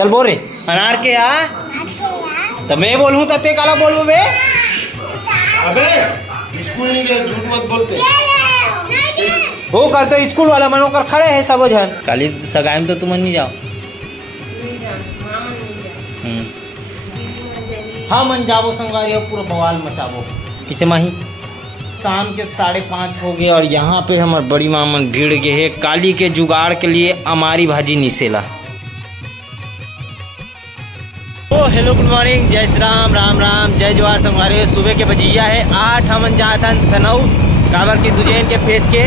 चल बोल रे अनार के आ तो मैं बोलूँ तो ते काला बोलूँ बे। अबे स्कूल नहीं गए, झूठ मत बोलते। वो कल तो स्कूल वाला मन होकर खड़े है सब जन। काली सगाई में तो तुम नहीं जाओ। हाँ मन जावो संगवारी और पूरा बवाल मचावो पीछे माही। शाम के 5:30 हो गए और यहाँ पे हमारे बड़ी मामन भीड़ गए है काली के जुगाड़ के लिए अमारी भाजी निसेला। ओ हेलो गुड मॉर्निंग, जय श्री राम, राम राम, जय जवाहर संगवारी। सुबह के बजिया है 8। हमन जाता तनऊ काबर के दुजैन के फेस के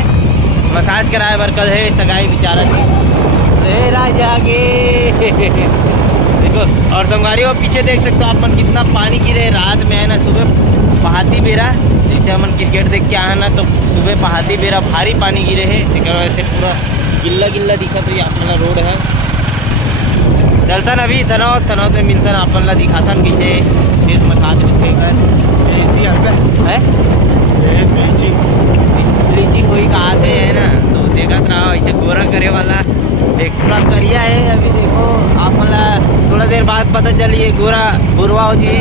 मसाज कराए बर कल है सगाई बिचारा के राजा गे देखो। और संगवारी और पीछे देख सकते हो आप मन कितना पानी गिरे रात में है ना। सुबह पहाती बेरा जैसे हम क्रिकेट देख के आए ना तो सुबह पहाती बेरा भारी पानी गिरे है एक वजह से पूरा गिल्ला गिल्ला दिखा। तो ये अपना रोड है चलता ना अभी तनाव में मिलता ना अपन ला दिखाता ना पीछे फेस मसाज में थे है लीची कोई कहाते है ना तो देखा था ऐसे गोरा करे वाला देख थोड़ा करिया है। अभी देखो आप मतलब थोड़ा देर बाद पता चलिए गोरा बुरवा हो जी।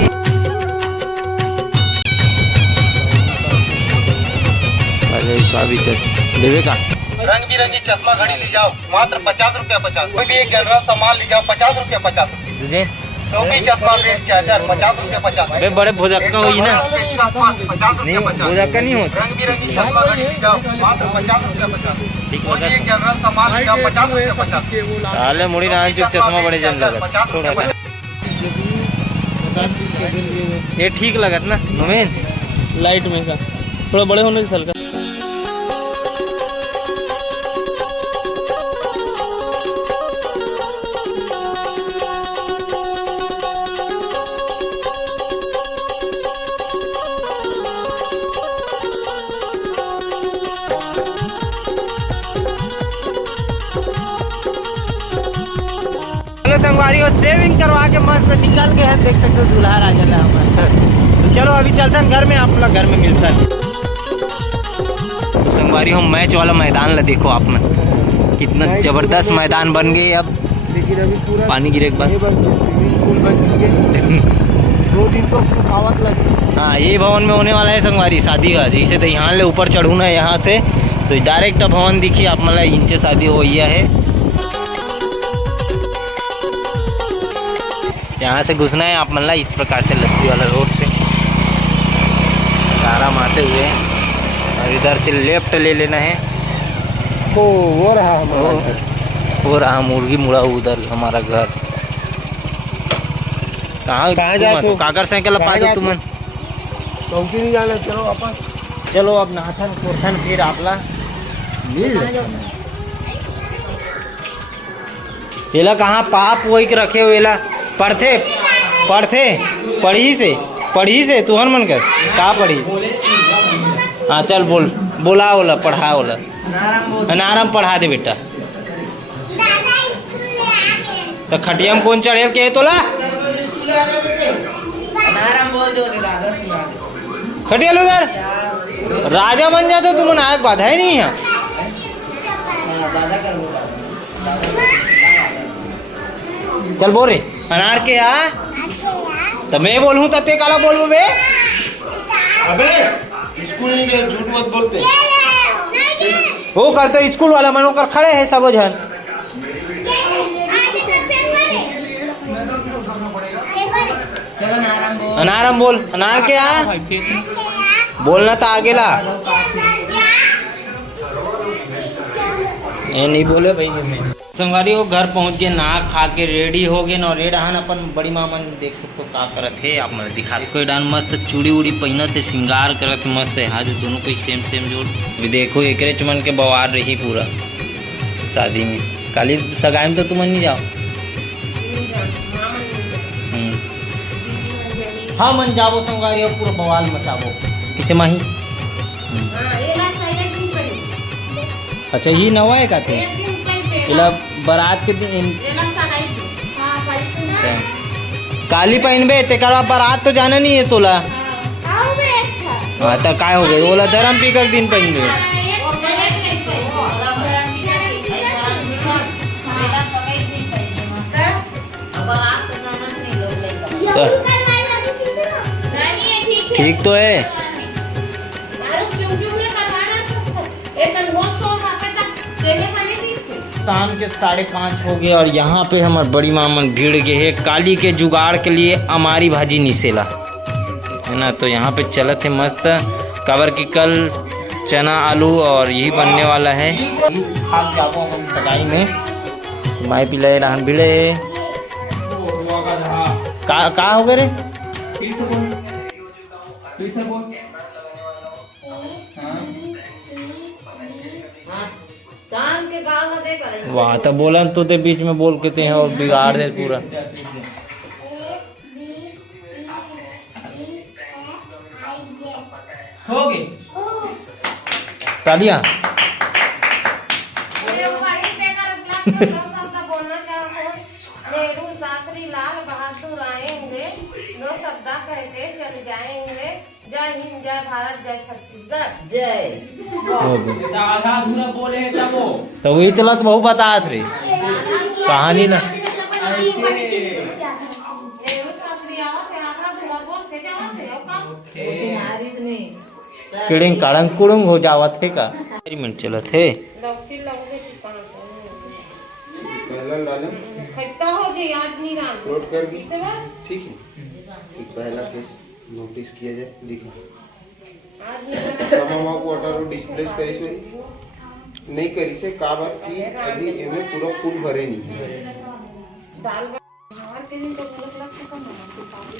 देवे का रंग बिरंगी चश्मा घड़ी ले जाओ, मात्र 50 रुपया 50। कोई भी एक जनरल सामान ले जाओ 50 रुपया 50। तुझे चौकी चश्मा रेट 50 रुपया 50। अबे बड़े भोजक्का हुई ना 50 नहीं रुपया 50। भोजक्का नहीं होता। रंग बिरंगी चश्मा घड़ी ले जाओ, मात्र 50 रुपया 50। ठीक कोई भी एक जनरल सामान ले जाओ 50 रुपया 50। हाले मुड़ी नान चुप चश्मा बड़े जन लगत थोड़ा ये ठीक लगत ना नोमेन लाइट में का थोड़ा बड़े होने की सलका। संगवारी और सेविंग करवा के मस्त निकल गए हैं देख सकते हो दूल्हा राजा ला तो चलो अभी चलते हैं घर में आप लोग घर में मिलता है। तो संगवारी हम मैच वाला मैदान ला देखो आप में कितना जबरदस्त मैदान बन गए। अब पानी गिरे एक बार 2 दिन तो आवत लगी। हाँ ये भवन में होने वाला है संगवारी शादी का। जैसे तो यहाँ ले ऊपर चढ़ू ना यहाँ से तो डायरेक्ट भवन दिखिए आप मतलब इनसे शादी हो गया है। यहाँ से घुसना है आप मतलब इस प्रकार से लस्सी वाला रोड से आराम आते हुए और इधर से लेफ्ट ले लेना है। तो वो रहा मुर्गी मुड़ा उधर हमारा घर। कहाँ जाते हो? काकर साइकिल पा दो तुम चौकी नहीं जाना। चलो वापस चलो अब नाथन कोठन फिर आपला येला कहाँ पाप वही के रखे हुए ला पढ़ते पढ़ी से तुहन मन कर का पढ़ी। हाँ चल बोला ओला पढ़ा ओला अनारम पढ़ा दे बेटा। तो खटिया में कौन चढ़े के तोला खटिया लो उधर राजा बन जाते तुम नायक बाधा ही नहीं है। चल बोल रे अनार के आ तो मैं बोलूँ तो ते काला बोलूँ बे। अबे स्कूल नहीं गए, झूठ मत बोलते। वो कल तो स्कूल वाला मन होकर खड़े है सब जन। अनारम बोल अनार के आ बोलना तो आगे ला ये नहीं बोले भाई। मैं संगवारी वो घर पहुंच गए नहा खा के रेडी हो गए और रेड हन अपन बड़ी मामन देख सकते हो का करत है आप मतलब दिखा कोई डान मस्त चूड़ी उड़ी पहनत है श्रृंगार करत मस्त है। हाँ जो दोनों कोई सेम जोड़ अभी देखो एक चमन के बवार रही पूरा शादी में। काली सगाई में तो तुम नहीं जाओ। हाँ मन जावो संगवारी और पूरा बवाल मचावो पीछे माही। अच्छा ये नवा है का थे इला बारात के दिन काली पहनबे ते करवा बारात तो जाना नहीं है तोला। हाँ तो काय हो गए बोला धर्म पी कर दिन पहनबे। ठीक तो है। शाम के 5:30 हो गए और यहाँ पे हमारे बड़ी मामन भीड़ गए है काली के जुगाड़ के लिए हमारी भाजी निसेला है ना। तो यहाँ पे चलत है मस्त काबर की कल चना आलू और यही बनने वाला है। सगाई में माई पिलाए रहन भिड़े का हो गए रे वाह तो बोलन तो ते बीच में बोल के ते हैं और बिगाड़ दे पूरा। हो गए तालियां नेहरू शास्त्री लाल बहादुर आएंगे, दो शब्द कहते चल जाएंगे। जय हिंद, जय भारत, जय छत्तीसगढ़, जय। आधा अधूरा बोले हैं तब वो तो वही तलक बहु बतात रे कहानी ना नेहरू शास्त्री आवत है, आधा अधूरा बोल के जावत है, और का किड़िंग काड़ंग कुड़ंग हो जावत है का मिनट चलत है। लौकी लगले की पांच पहला डालें खैता हो जी आज नहीं रान नोट कर दी इसे बार ठीक है। एक पहला केस नोटिस किया जाए दिखा आज नहीं समावा को अटारो डिस्प्लेस करी सोई नहीं करी से काबर की अभी इनमें पूरा फुल भरे नहीं है। दाल हमार के दिन तो गलत लगता था ना सुपारी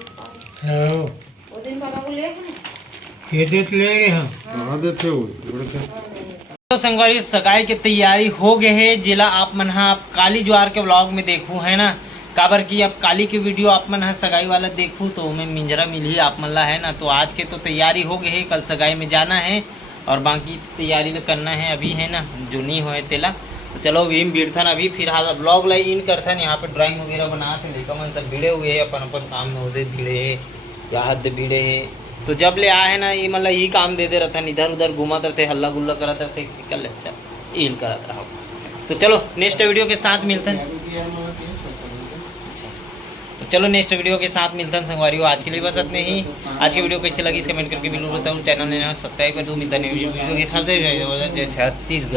वो दिन वाला वो ले वहां देते हो बड़े से तो संगवारी सगाई की तैयारी हो गए है जिला आप मन हाँ आप काली ज्वार के व्लॉग में देखूँ है ना काबर की अब काली की वीडियो आप मन हाँ सगाई वाला देखूँ तो हमें मिंजरा मिली आप मन ला है ना। तो आज के तो तैयारी हो गई है, कल सगाई में जाना है और बाकी तैयारी करना है अभी है ना जो नहीं हो तेला। तो चलो वीम भीड़थन अभी फिर हाल ब्लॉग लाई इन करथन यहाँ पे ड्राइंग वगैरह बनाते लेकर मन सब भिड़े हुए है अपन अपन काम में होते भिड़े है या हद भिड़े है। तो जब ले आए ना ये मतलब यही काम देते रहते इधर उधर घुमाते रहते हल्ला गुल्ला करते रहते कल अच्छा इन करते रहो। तो चलो नेक्स्ट वीडियो के साथ मिलते हैं। अच्छा तो चलो नेक्स्ट वीडियो के साथ मिलते हैं संगवारियों। आज के लिए बस इतने ही। आज की वीडियो कैसे लगी कमेंट करके बिल्कुल बताओ। चैनल ने सब्सक्राइब कर दो। मिलता है वीडियो के साथ छत्तीसगढ़।